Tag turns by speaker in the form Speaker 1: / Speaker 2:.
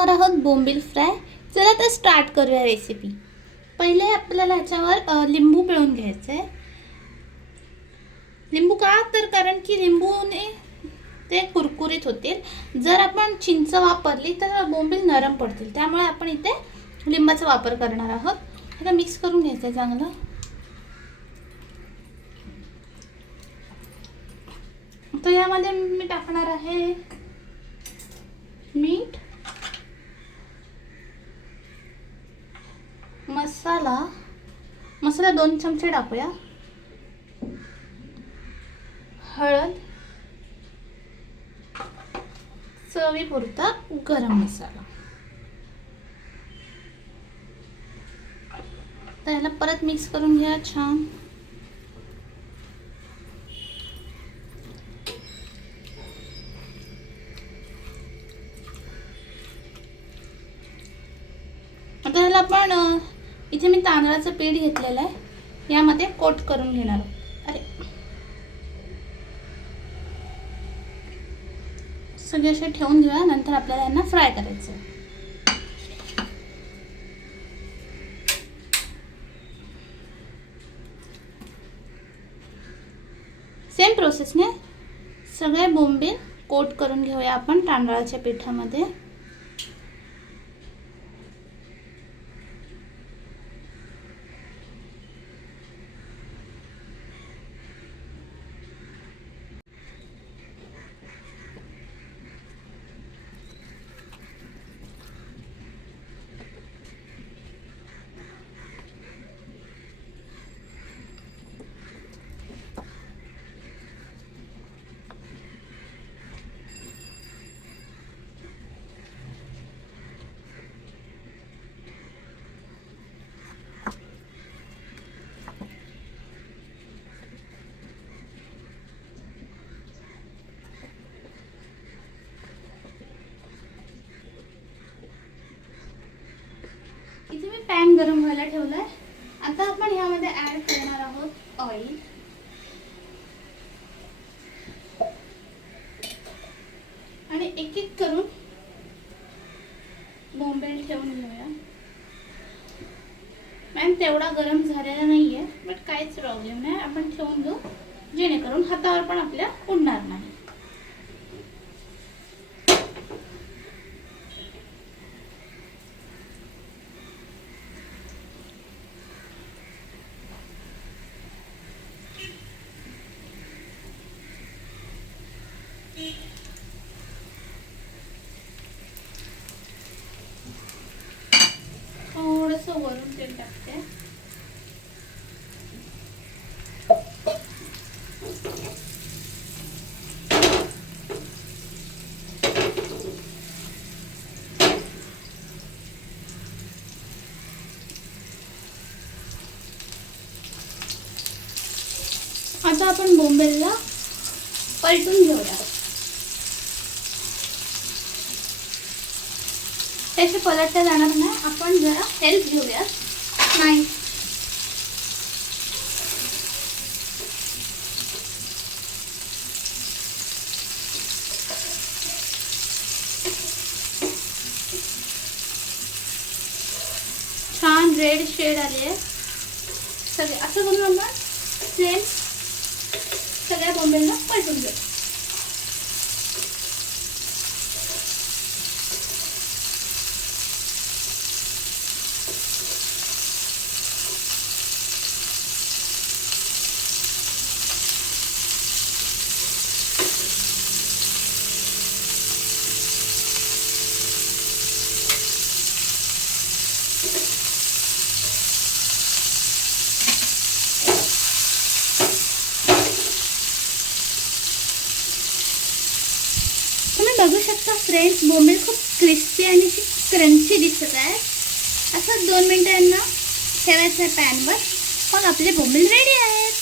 Speaker 1: बनवणार आहोत बोंबील फ्राय. चला तर स्टार्ट करूया रेसिपी पहिले आपल्याला ह्याच्यावर लिंबू पिळून घ्यायचं. आहे लिंबू का? तर कारण की लिंबूने ते कुरकुरीत होतील. जर आपण चिंच वापरली तर बोंबील नरम पडतील. त्यामुळे आपण इथे लिंबाचा वापर करणार आहोत. आता मिक्स करून घ्यायचं आहे चांगलं. तर यामध्ये मी टाकणार आहे मीठ. मसाला मसाला दोन चमचे टाकूया. हळद चवीपुरता गरम मसाला. तर ह्याला परत मिक्स करून घ्या छान. आता ह्याला आपण इथे मी तांदळाचं पीठ घेतलेलं आहे यामध्ये कोट करून घेणार आहोत. अरे सगळे असे ठेवून घेऊया नंतर आपल्याला यांना फ्राय करायचं आहे. सेम प्रोसेसने सगळे बोंबील कोट करून घेऊया आपण तांदळाच्या पिठामध्ये इथे मी पॅन गरम व्हायला ठेवलाय. आता आपण ह्यामध्ये ऍड करणार आहोत ऑइल आणि एक एक करून बॉम्बेल ठेवून घेऊया. मॅम तेवढा गरम झालेला नाहीये बट काहीच प्रॉब्लेम नाही. आपण ठेवून घेऊ जेणेकरून हातावर पण आपल्या उडणार नाही. थोडंसं वरून तेल टाकते. आता आपण बोंबेलला पलटून घेऊया त्याचे पलटता जाणार नाही आपण जरा हेल्प घेऊया. नाही. छान रेड शेड आली आहे. सगळे असं करून आपण सेम सगळ्या बोंबेलला पलटून घेऊ बघू शकता फ्रेंड्स बोंबील खूप क्रिस्पी आणि क्रंची दिसत आहे. असं दोन मिनटांना ठेवायचं आहे पॅनवर. मग आपले बोंबील रेडी आहेत.